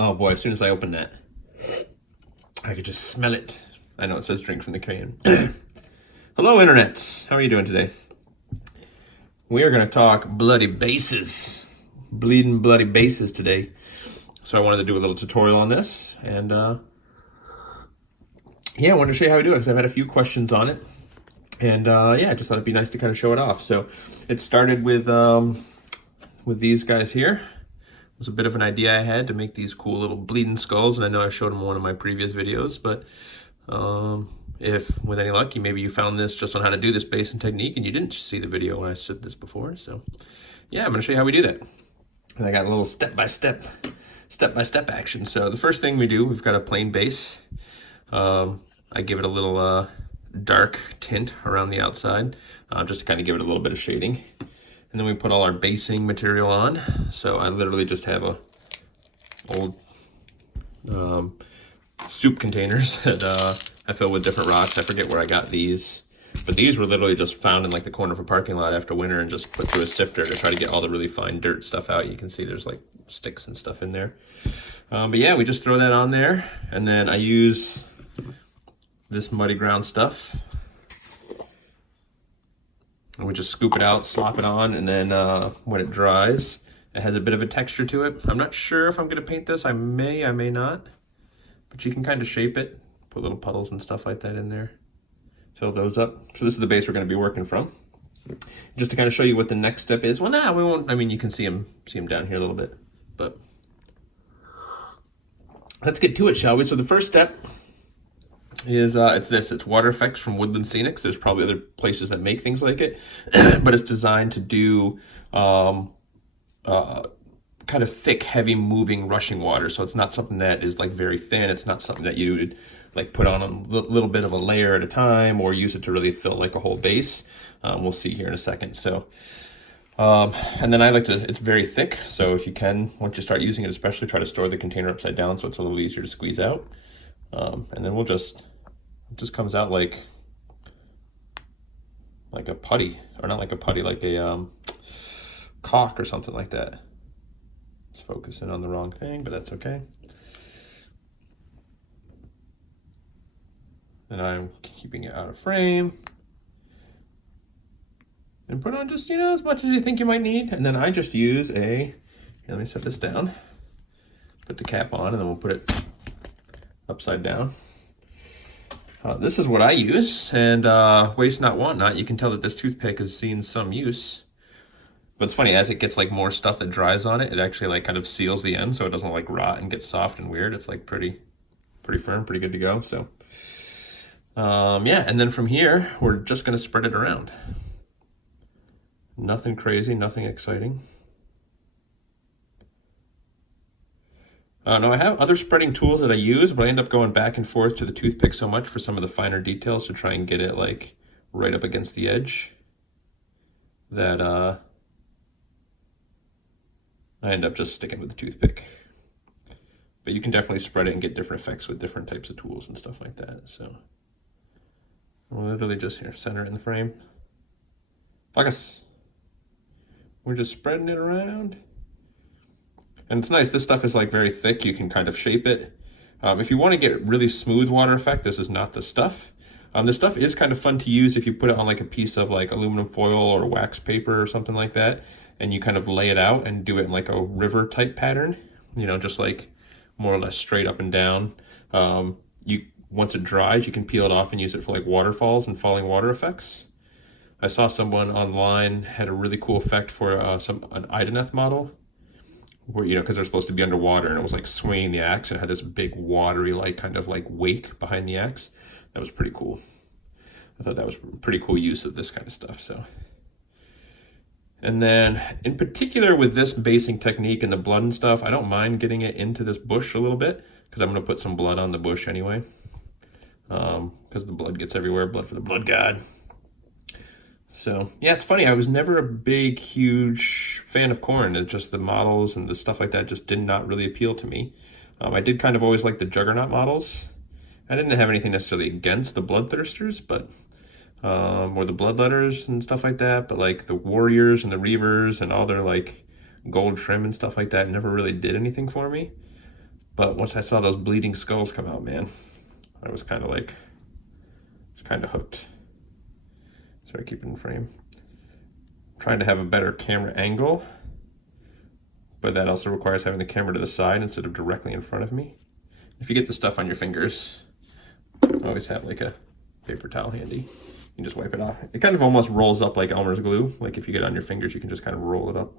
Oh boy, as soon as I opened that, I could just smell it. I know it says drink from the can. Hello, Internet. How are you doing today? We are going to talk bloody bases. Bleeding bloody bases today. So I wanted to do a little tutorial on this. And yeah, I wanted to show you how we do it because I've had a few questions on it. And yeah, I just thought it'd be nice to kind of show it off. So it started with these guys here. It was a bit of an idea I had to make these cool little bleeding skulls, and I know I showed them in one of my previous videos, but if with any luck, maybe you found this just on how to do this base and technique and you didn't see the video when I said this before. So yeah, I'm going to show you how we do that. And I got a little step-by-step action. So the first thing we do, we've got a plain base. I give it a little dark tint around the outside, just to kind of give it a little bit of shading. And then we put all our basing material on. So I literally just have a old soup containers that I fill with different rocks. I forget where I got these, but these were literally just found in like the corner of a parking lot after winter and just put through a sifter to try to get all the really fine dirt stuff out. You can see there's like sticks and stuff in there. But yeah, we just throw that on there, and then I use this muddy ground stuff. And we just scoop it out, slop it on, and then when it dries, it has a bit of a texture to it. I'm not sure if I'm gonna paint this. I may not. But you can kind of shape it, put little puddles and stuff like that in there. Fill those up. So this is the base we're gonna be working from. Just to kind of show you what the next step is. Well, we won't, I mean, you can see them down here a little bit, but let's get to it, shall we? So the first step is it's water effects from Woodlands Scenics. There's probably other places that make things like it, but it's designed to do kind of thick, heavy moving rushing water. So it's not something that is like very thin. It's not something that you would like put on a little bit of a layer at a time or use it to really fill like a whole base. We'll see here in a second. So and then I like to, it's very thick. So if you can, once you start using it, especially try to store the container upside down so it's a little easier to squeeze out. And then it just comes out like a putty, or not like a putty, like a caulk or something like that. It's focusing on the wrong thing, but that's okay. And I'm keeping it out of frame. And put on just, as much as you think you might need. And then I just use here, let me set this down. Put the cap on, and then we'll put it upside down. This is what I use, and waste not, want not. You can tell that this toothpick has seen some use. But it's funny, as it gets like more stuff that dries on it, it actually like kind of seals the end so it doesn't like rot and get soft and weird. It's like pretty firm, pretty good to go. So yeah, and then from here, we're just gonna spread it around. Nothing crazy, nothing exciting. Now I have other spreading tools that I use, but I end up going back and forth to the toothpick so much for some of the finer details to try and get it like right up against the edge that I end up just sticking with the toothpick. But you can definitely spread it and get different effects with different types of tools and stuff like that. So we'll literally just here, center it in the frame. Focus. We're just spreading it around. And it's nice, this stuff is like very thick, you can kind of shape it. If you want to get really smooth water effect, this is not the stuff. This stuff is kind of fun to use if you put it on like a piece of like aluminum foil or wax paper or something like that, and you kind of lay it out and do it in like a river type pattern, just like more or less straight up and down. Once it dries, you can peel it off and use it for like waterfalls and falling water effects. I saw someone online had a really cool effect for an Ideneth model, where because they're supposed to be underwater, and it was like swinging the axe and it had this big watery like kind of like wake behind the axe. That was pretty cool. I thought that was a pretty cool use of this kind of stuff. So, and then in particular with this basing technique and the blood and stuff, I don't mind getting it into this bush a little bit because I'm going to put some blood on the bush anyway, because the blood gets everywhere. Blood for the blood god. So yeah, it's funny, I was never a big, huge fan of Corn. It's just the models and the stuff like that just did not really appeal to me. I did kind of always like the Juggernaut models. I didn't have anything necessarily against the Bloodthirsters, but or the Bloodletters and stuff like that, but like the Warriors and the Reavers and all their like gold trim and stuff like that never really did anything for me. But once I saw those bleeding skulls come out, man, I was kind of like, hooked. Sorry, keep it in frame. I'm trying to have a better camera angle, but that also requires having the camera to the side instead of directly in front of me. If you get the stuff on your fingers, always have like a paper towel handy. You can just wipe it off. It kind of almost rolls up like Elmer's glue. Like if you get it on your fingers, you can just kind of roll it up,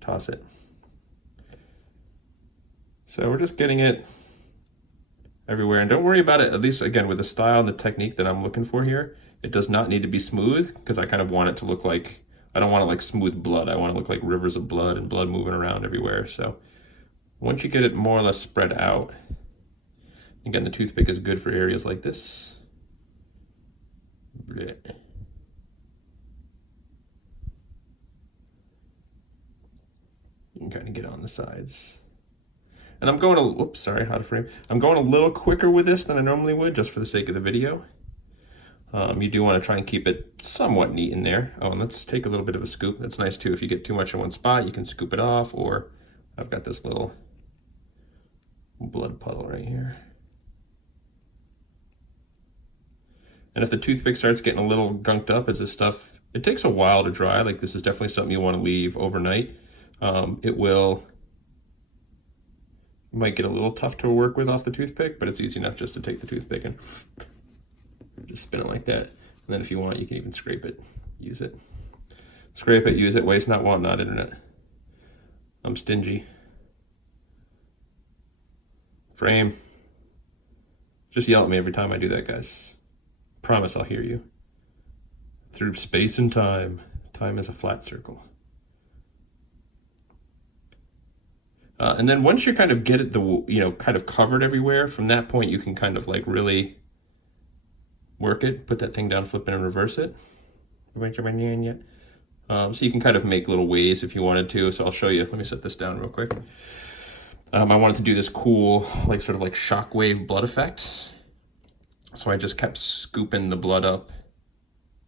toss it. So we're just getting it everywhere. And don't worry about it, at least again, with the style and the technique that I'm looking for here. It does not need to be smooth because I kind of want it to look like, I don't want it like smooth blood. I want it to look like rivers of blood and blood moving around everywhere. So once you get it more or less spread out, again, the toothpick is good for areas like this. Blech. You can kind of get on the sides. And I'm going whoops, sorry, out of frame. I'm going a little quicker with this than I normally would, just for the sake of the video. You do want to try and keep it somewhat neat in there. Oh, and let's take a little bit of a scoop. That's nice too. If you get too much in one spot, you can scoop it off, or I've got this little blood puddle right here. And if the toothpick starts getting a little gunked up as this stuff, it takes a while to dry. Like this is definitely something you want to leave overnight. You might get a little tough to work with off the toothpick, but it's easy enough just to take the toothpick and just spin it like that. And then if you want, you can even scrape it, use it. Scrape it, use it, waste not, want not, internet. I'm stingy. Frame. Just yell at me every time I do that, guys. Promise I'll hear you. Through space and time, time is a flat circle. And then once you kind of get it, kind of covered everywhere, from that point you can kind of like really work it, put that thing down, flip it and reverse it. So you can kind of make little ways if you wanted to. So I'll show you. Let me set this down real quick. I wanted to do this cool, like sort of like shockwave blood effect. So I just kept scooping the blood up,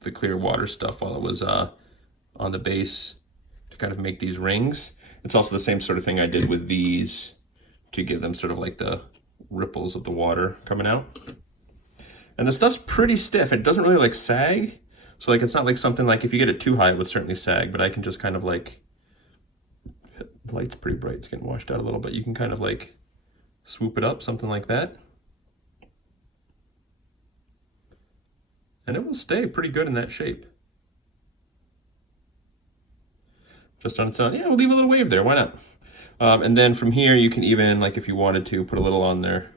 the clear water stuff, while it was on the base to kind of make these rings. It's also the same sort of thing I did with these to give them sort of like the ripples of the water coming out. And the stuff's pretty stiff. It doesn't really like sag. So like it's not like something like if you get it too high, it would certainly sag, but I can just kind of like, the light's pretty bright, it's getting washed out a little bit. You can kind of like swoop it up, something like that. And it will stay pretty good in that shape. Just on its own. Yeah, we'll leave a little wave there, why not? And then from here, you can even, like if you wanted to, put a little on there,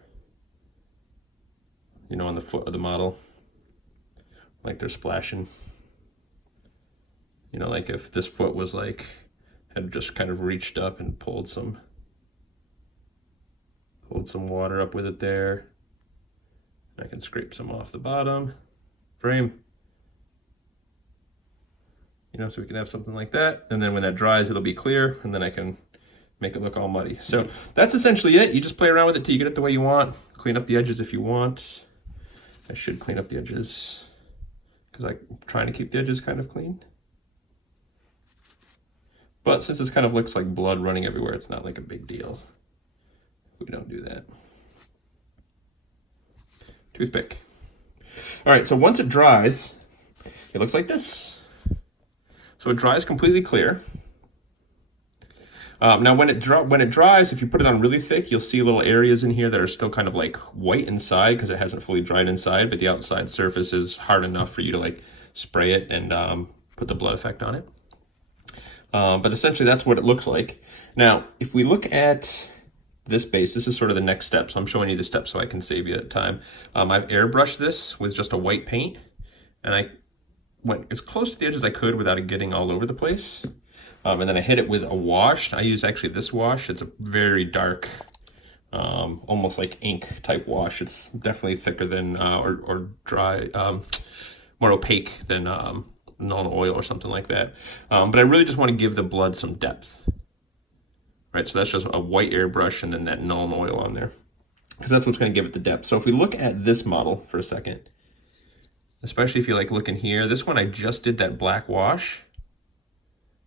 on the foot of the model, like they're splashing. Like if this foot was like, had just kind of reached up and pulled some water up with it there. I can scrape some off the bottom, frame. So we can have something like that. And then when that dries, it'll be clear, and then I can make it look all muddy. So that's essentially it. You just play around with it till you get it the way you want. Clean up the edges if you want. I should clean up the edges because I'm trying to keep the edges kind of clean. But since this kind of looks like blood running everywhere, it's not like a big deal if we don't do that. Toothpick. All right, so once it dries, it looks like this. So it dries completely clear. Now when it dries, if you put it on really thick, you'll see little areas in here that are still kind of like white inside because it hasn't fully dried inside, but the outside surface is hard enough for you to like spray it and put the blood effect on it. But essentially that's what it looks like. Now, if we look at this base, this is sort of the next step. So I'm showing you the steps so I can save you time. I've airbrushed this with just a white paint, and I went as close to the edge as I could without it getting all over the place. And then I hit it with a wash. I use actually this wash. It's a very dark, almost like ink type wash. It's definitely thicker than, or dry, more opaque than non-oil or something like that. But I really just want to give the blood some depth. Right, so that's just a white airbrush and then that non-oil on there, because that's what's going to give it the depth. So if we look at this model for a second, especially if you like looking here, this one I just did that black wash.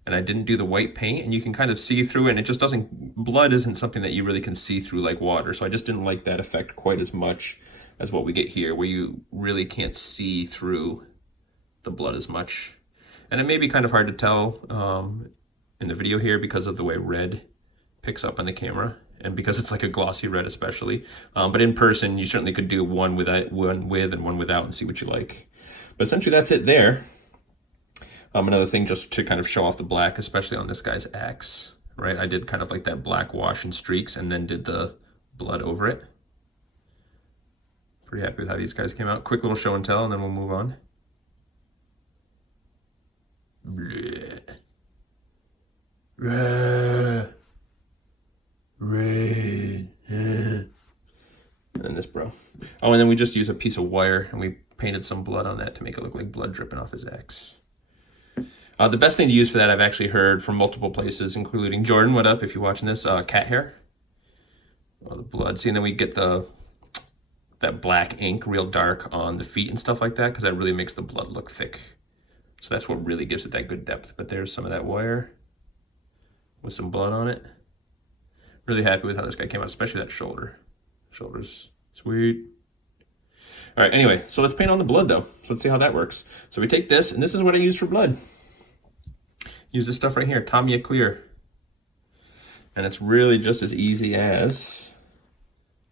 and I didn't do the white paint, and you can kind of see through it, and it just doesn't, blood isn't something that you really can see through like water, so I just didn't like that effect quite as much as what we get here, where you really can't see through the blood as much. And it may be kind of hard to tell in the video here because of the way red picks up on the camera, and because it's like a glossy red especially. But in person, you certainly could do one with and one without and see what you like. But essentially that's it there. Another thing just to kind of show off the black, especially on this guy's axe, right? I did kind of like that black wash and streaks and then did the blood over it. Pretty happy with how these guys came out. Quick little show and tell, and then we'll move on. Bleh. And this bro. Oh, and then we just use a piece of wire and we painted some blood on that to make it look like blood dripping off his axe. The best thing to use for that, I've actually heard from multiple places, including Jordan, what up if you're watching this, cat hair. The blood. See, and then we get that black ink real dark on the feet and stuff like that, because that really makes the blood look thick. So that's what really gives it that good depth. But there's some of that wire with some blood on it. Really happy with how this guy came out, especially that shoulder. Shoulder's sweet. All right, anyway, so let's paint on the blood though. So let's see how that works. So we take this, and this is what I use for blood. Use this stuff right here, Tamiya Clear. And it's really just as easy as,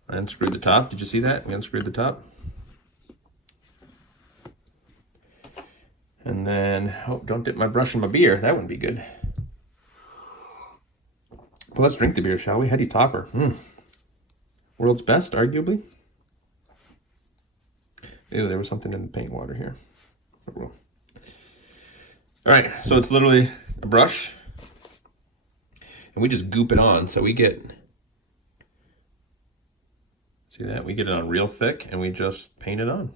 I unscrewed the top. Did you see that? We unscrewed the top. And then, oh, don't dip my brush in my beer. That wouldn't be good. Well, let's drink the beer, shall we? Heady topper. World's best, arguably. Ew, there was something in the paint water here. Oh. All right, so it's literally a brush, and we just goop it on. So we get, see that? We get it on real thick, and we just paint it on.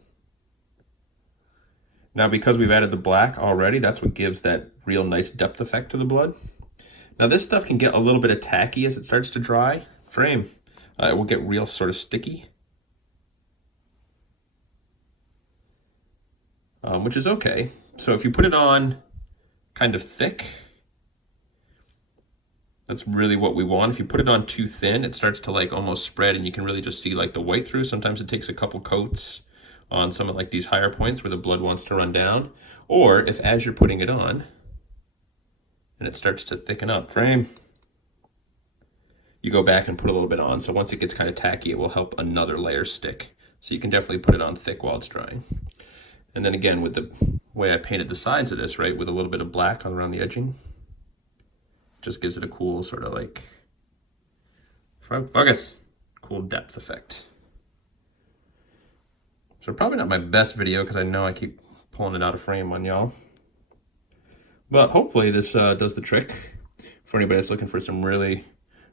Now, because we've added the black already, that's what gives that real nice depth effect to the blood. Now, this stuff can get a little bit of tacky as it starts to dry. Frame. It will get real sort of sticky. Which is okay. So if you put it on kind of thick, that's really what we want. If you put it on too thin, it starts to like almost spread, and you can really just see like the white through. Sometimes it takes a couple coats on some of like these higher points where the blood wants to run down. Or if as you're putting it on and it starts to thicken up, frame, you go back and put a little bit on. So once it gets kind of tacky, it will help another layer stick. So you can definitely put it on thick while it's drying. And then again, with the way I painted the sides of this, right, with a little bit of black around the edging, just gives it a cool sort of like, focus, cool depth effect. So probably not my best video because I know I keep pulling it out of frame on y'all. But hopefully this does the trick for anybody that's looking for some really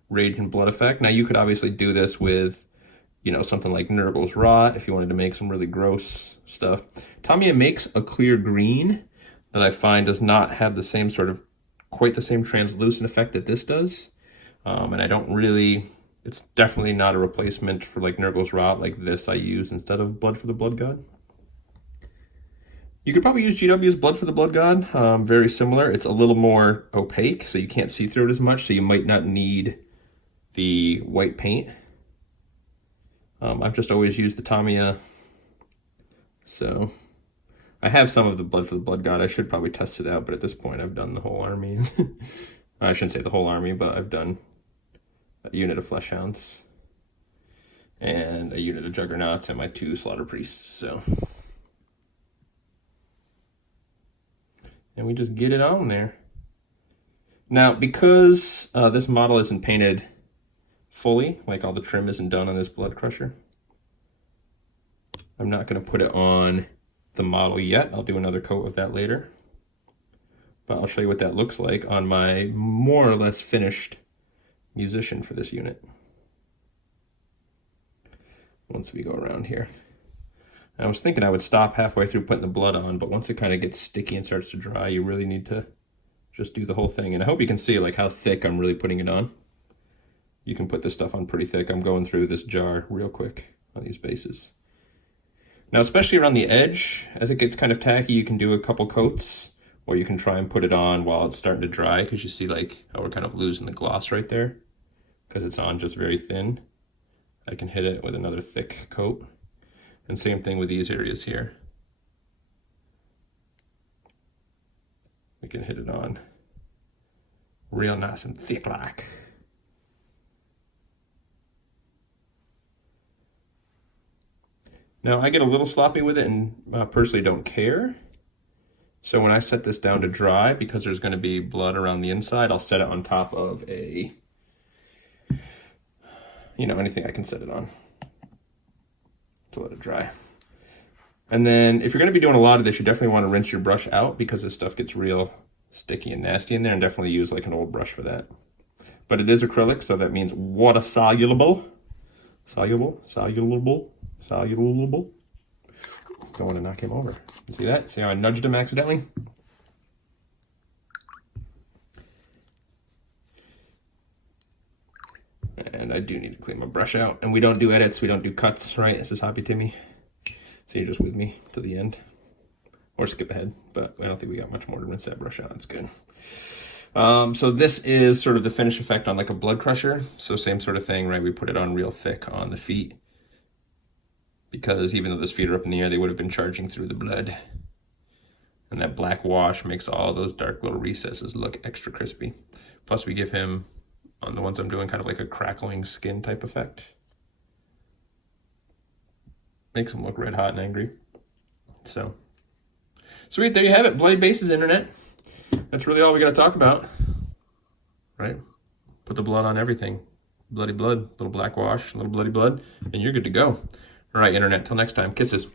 raging blood effect. Now you could obviously do this with, you know, something like Nurgle's Rot if you wanted to make some really gross stuff. Tamiya makes a clear green that I find does not have the same sort of, quite the same translucent effect that this does. And I don't really, it's definitely not a replacement for like Nurgle's Rot like this I use instead of Blood for the Blood God. You could probably use GW's Blood for the Blood God, very similar. It's a little more opaque, so you can't see through it as much, so you might not need the white paint. I've just always used the Tamiya, so I have some of the Blood for the Blood God. I should probably test it out, but at this point I've done the whole army. I shouldn't say the whole army, but I've done a unit of Flesh Hounds and a unit of Juggernauts and my 2 Slaughter Priests, so. And we just get it on there. Now, because this model isn't painted fully, like all the trim isn't done on this Blood Crusher, I'm not going to put it on the model yet. I'll do another coat of that later. But I'll show you what that looks like on my more or less finished musician for this unit. Once we go around here. I was thinking I would stop halfway through putting the blood on, but once it kind of gets sticky and starts to dry, you really need to just do the whole thing. And I hope you can see like how thick I'm really putting it on. You can put this stuff on pretty thick. I'm going through this jar real quick on these bases. Now, especially around the edge, as it gets kind of tacky, you can do a couple coats or you can try and put it on while it's starting to dry, because you see like how we're kind of losing the gloss right there because it's on just very thin. I can hit it with another thick coat, and same thing with these areas here. We can hit it on real nice and thick like. Now I get a little sloppy with it and personally don't care. So when I set this down to dry, because there's going to be blood around the inside, I'll set it on top of a, you know, anything I can set it on to let it dry. And then if you're going to be doing a lot of this, you definitely want to rinse your brush out, because this stuff gets real sticky and nasty in there, and definitely use like an old brush for that. But it is acrylic, so that means water soluble. Soluble. Don't want to knock him over. You see that? See how I nudged him accidentally? And I do need to clean my brush out. And we don't do edits, we don't do cuts, right? This is Hobby Timmy. So you're just with me to the end. Or skip ahead, but I don't think we got much more to rinse that brush out. It's good. So this is sort of the finish effect on like a blood crusher. So same sort of thing, right? We put it on real thick on the feet, because even though those feet are up in the air, they would have been charging through the blood. And that black wash makes all those dark little recesses look extra crispy. Plus we give him, on the ones I'm doing, kind of like a crackling skin type effect. Makes him look red hot and angry. So, sweet, there you have it. Bloody bases, internet. That's really all we got to talk about, right? Put the blood on everything. Bloody blood, little black wash, little bloody blood, and you're good to go. All right, internet, till next time. Kisses.